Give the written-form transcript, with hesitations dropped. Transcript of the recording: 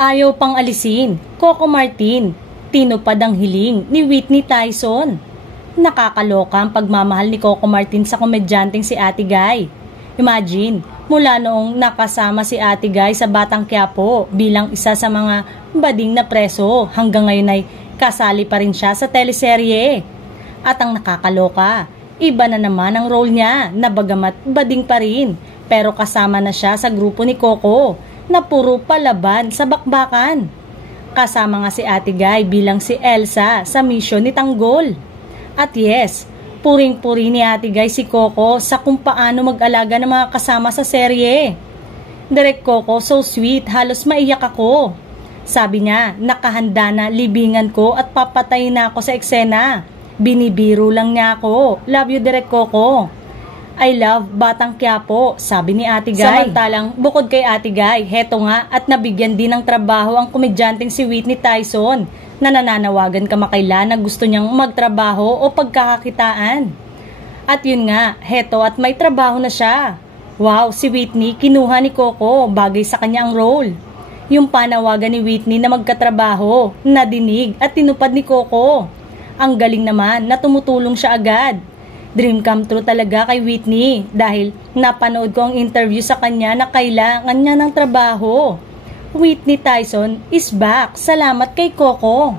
Ayaw pang alisin, Coco Martin, tinupad ang hiling ni Whitney Tyson. Nakakaloka ang pagmamahal ni Coco Martin sa komedyanteng si Ate Guy. Imagine, mula noong nakasama si Ate Guy sa Batang Quiapo bilang isa sa mga bading na preso, hanggang ngayon ay kasali pa rin siya sa teleserye. At ang nakakaloka, iba na naman ang role niya na bagamat bading pa rin, pero kasama na siya sa grupo ni Coco na puro palaban sa bakbakan. Kasama nga si Ate Guy bilang si Elsa sa mission ni Tanggol. At yes, puring-puri ni Ate Guy si Coco sa kung paano mag-alaga ng mga kasama sa serye. Direk Coco, so sweet, halos maiyak ako. Sabi niya, nakahanda na libingan ko at papatay na ako sa eksena. Binibiro lang niya ako. Love you, Direk Coco. I love Batang Quiapo, sabi ni Ate Guy. Samantalang, bukod kay Ate Guy, heto nga at nabigyan din ng trabaho ang komedyanteng si Whitney Tyson na nananawagan kamakailan na gusto niyang magtrabaho o pagkakakitaan. At yun nga, heto at may trabaho na siya. Wow, si Whitney kinuha ni Coco, bagay sa kanya ang role. Yung panawagan ni Whitney na magkatrabaho, nadinig at tinupad ni Coco. Ang galing naman na tumutulong siya agad. Dream come true talaga kay Whitney dahil napanood ko ang interview sa kanya na kailangan niya ng trabaho. Whitney Tyson is back. Salamat kay Coco.